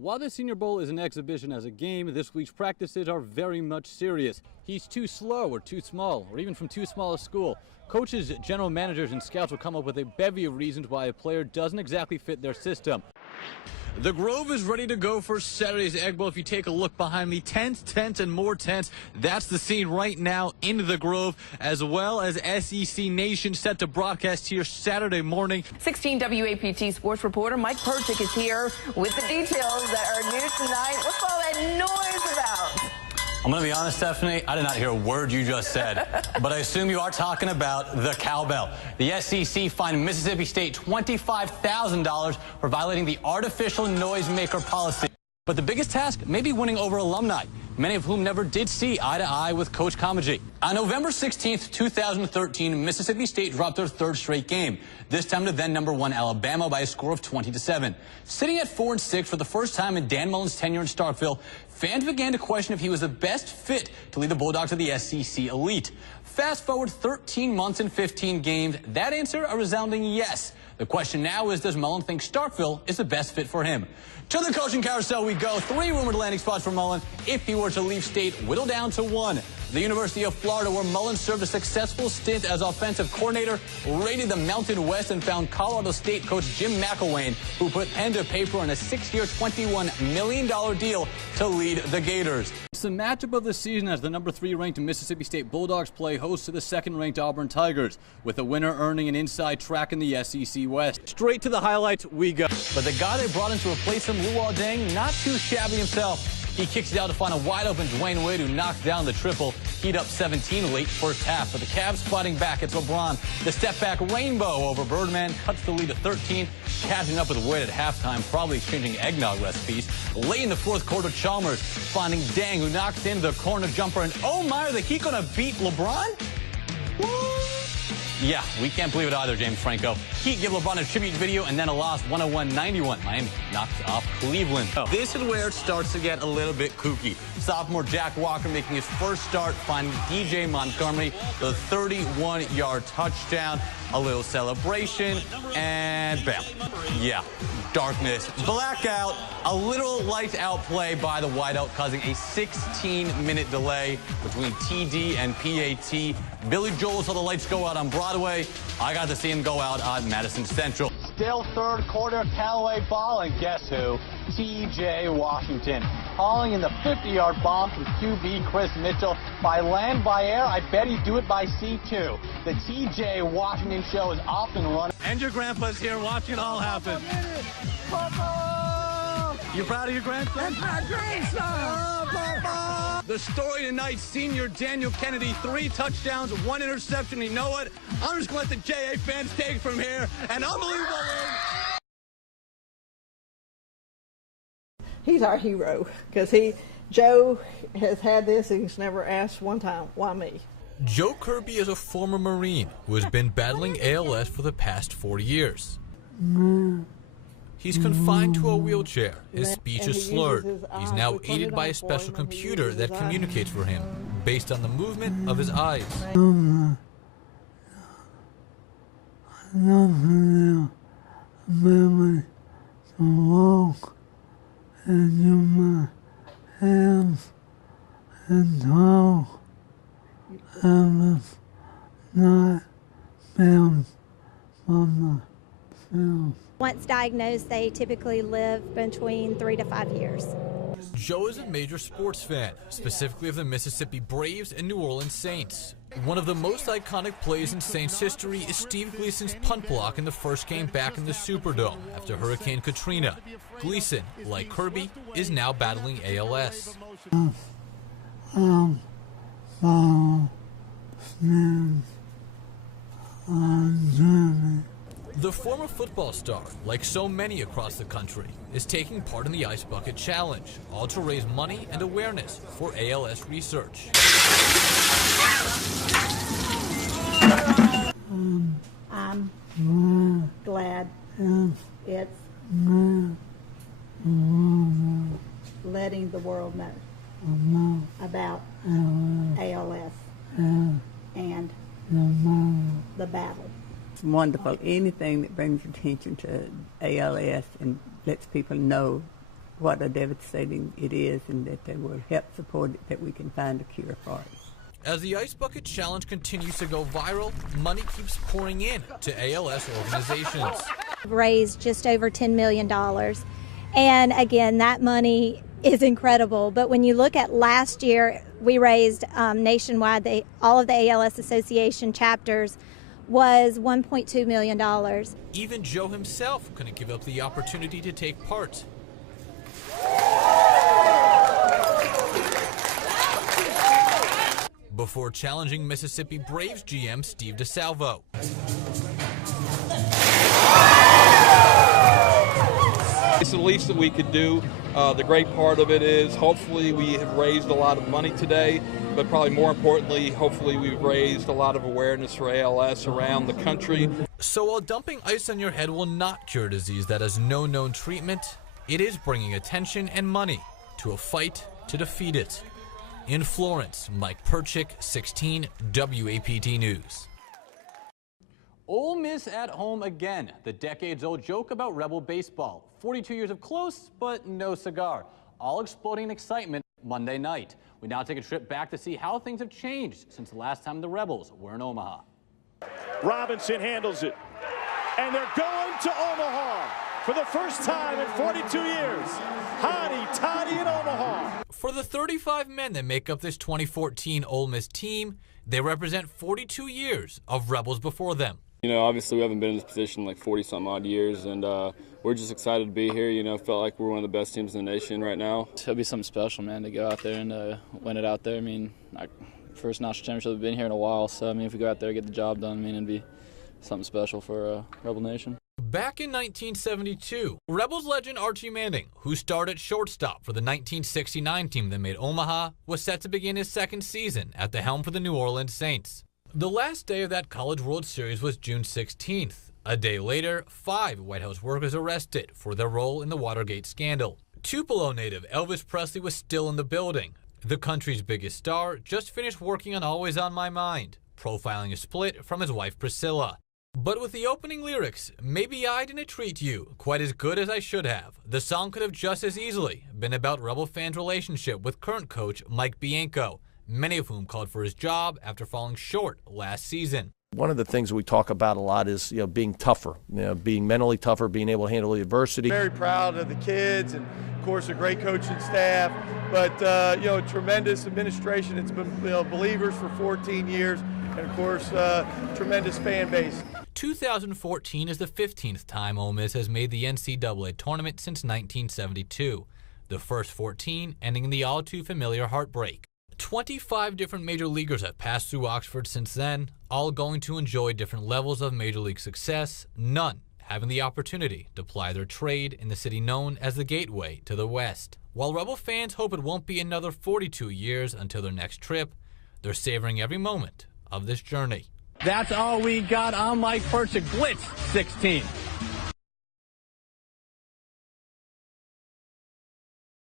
While the Senior Bowl is an exhibition as a game, this week's practices are very much serious. He's too slow or too small, or even from too small a school. Coaches, general managers, and scouts will come up with a bevy of reasons why a player doesn't exactly fit their system. The Grove is ready to go for Saturday's Egg Bowl. If you take a look behind me, tents, and more tents. That's the scene right now in the Grove, as well as SEC Nation set to broadcast here Saturday morning. 16 WAPT sports reporter Mike Perchick is here with the details that are new tonight. What's all that noise about? I'm going to be honest, Stephanie, I did not hear a word you just said, but I assume you are talking about the cowbell. The SEC fined Mississippi State $25,000 for violating the artificial noisemaker policy. But the biggest task may be winning over alumni, many of whom never did see eye to eye with Coach Comegee. On November 16th, 2013, Mississippi State dropped their third straight game, this time to then #1 Alabama by a score of 20-7. Sitting at 4-6 for the first time in Dan Mullen's tenure in Starkville, fans began to question if he was the best fit to lead the Bulldogs to the SEC elite. Fast forward 13 months and 15 games, that answer a resounding yes. The question now is, does Mullen think Starkville is the best fit for him? To the coaching carousel we go. 3 rumored landing spots for Mullen if he were to leave State, whittled down to 1. The University of Florida, where Mullen served a successful stint as offensive coordinator, raided the Mountain West and found Colorado State coach Jim McElwain, who put pen to paper on a 6-year, $21 million deal to lead the Gators. It's the matchup of the season as the #3 ranked Mississippi State Bulldogs play host to the 2nd ranked Auburn Tigers, with the winner earning an inside track in the SEC West. Straight to the highlights we go. But the guy they brought in to replace him, Luol Deng, not too shabby himself. He kicks it out to find a wide-open Dwayne Wade, who knocks down the triple. Heat up 17 late first half, but the Cavs fighting back. It's LeBron. The step-back rainbow over Birdman cuts the lead to 13, catching up with Wade at halftime, probably exchanging eggnog recipes. Late in the fourth quarter, Chalmers finding Deng, who knocks in the corner jumper. And oh my, are the Heat going to beat LeBron? What? Yeah, we can't believe it either, James Franco. Heat give LeBron a tribute video and then a loss, 101-91. Miami knocks off Cleveland. This is where it starts to get a little bit kooky. Sophomore Jack Walker making his first start, finding DJ Montgomery the 31-yard touchdown. A little celebration, and bam. Yeah, darkness, blackout, a little lights-out play by the wideout, causing a 16-minute delay between TD and PAT. Billy Joel saw the lights go out on Broadway. I got to see him go out on Madison Central. Still third quarter, Callaway ball, and guess who? T.J. Washington. Hauling in the 50-yard bomb from QB Chris Mitchell. By land, by air, I bet he'd do it by sea, too. The T.J. Washington show is off and running. And your grandpa's here watching it all happen. You proud of your grandson? That's my grandson! Oh, Papa! The story tonight, senior Daniel Kennedy, 3 touchdowns, 1 interception. You know what? I'm just going to let the JA fans take it from here. An unbelievable win. He's our hero because Joe has had this and he's never asked one time, why me? Joe Kirby is a former Marine who has been battling ALS for the past 40 years. He's confined to a wheelchair. His speech is slurred. He's now aided by a special computer that communicates for him based on the movement of his eyes. Once diagnosed, they typically live between 3 to 5 years. Joe is a major sports fan, specifically of the Mississippi Braves and New Orleans Saints. One of the most iconic plays in Saints history is Steve Gleason's punt block in the first game back in the Superdome after Hurricane Katrina. Gleason, like Kirby, is now battling ALS. The former football star, like so many across the country, is taking part in the Ice Bucket Challenge, all to raise money and awareness for ALS research. I'm glad it's letting the world know about ALS and the battle. It's wonderful. Anything that brings attention to ALS and lets people know what a devastating it is, and that they will help support it, that we can find a cure for it. As the Ice Bucket Challenge continues to go viral, money keeps pouring in to ALS organizations. Raised just over $10 million. And again, that money is incredible. But when you look at last year, we raised nationwide, all of the ALS Association chapters was $1.2 million. Even Joe himself couldn't give up the opportunity to take part. Before challenging Mississippi Braves GM Steve DeSalvo. It's the least that we could do. The great part of it is hopefully we have raised a lot of money today, but probably more importantly, hopefully we've raised a lot of awareness for ALS around the country. So while dumping ice on your head will not cure a disease that has no known treatment, it is bringing attention and money to a fight to defeat it. In Florence, Mike Perchick, 16 WAPT News. Ole Miss at home again. The decades-old joke about Rebel baseball. 42 years of close, but no cigar. All exploding excitement Monday night. We now take a trip back to see how things have changed since the last time the Rebels were in Omaha. Robinson handles it, and they're going to Omaha for the first time in 42 years. Hotty toddy in Omaha. For the 35 men that make up this 2014 Ole Miss team, they represent 42 years of Rebels before them. You know, obviously we haven't been in this position like 40-something odd years, and we're just excited to be here. You know, felt like we're one of the best teams in the nation right now. It'll be something special, man, to go out there and win it out there. I mean, first national championship, we've been here in a while, so I mean, if we go out there and get the job done, I mean, it'd be something special for Rebel Nation. Back in 1972, Rebels legend Archie Manning, who started shortstop for the 1969 team that made Omaha, was set to begin his second season at the helm for the New Orleans Saints. The last day of that College World Series was June 16th. A day later, 5 White House workers arrested for their role in the Watergate scandal. Tupelo native Elvis Presley was still in the building. The country's biggest star just finished working on Always on My Mind, profiling a split from his wife Priscilla. But with the opening lyrics, "Maybe I didn't treat you quite as good as I should have," the song could have just as easily been about Rebel fans' relationship with current coach Mike Bianco, many of whom called for his job after falling short last season. One of the things we talk about a lot is, being tougher, being mentally tougher, being able to handle the adversity. Very proud of the kids and, of course, a great coaching staff, but, tremendous administration. It's been, believers for 14 years, and, of course, tremendous fan base. 2014 is the 15th time Ole Miss has made the NCAA tournament since 1972, the first 14 ending in the all-too-familiar heartbreak. 25 different major leaguers have passed through Oxford since then, all going to enjoy different levels of major league success, none having the opportunity to ply their trade in the city known as the Gateway to the West. While Rebel fans hope it won't be another 42 years until their next trip, they're savoring every moment of this journey. That's all we got. I'm Mike Perchick, Blitz 16.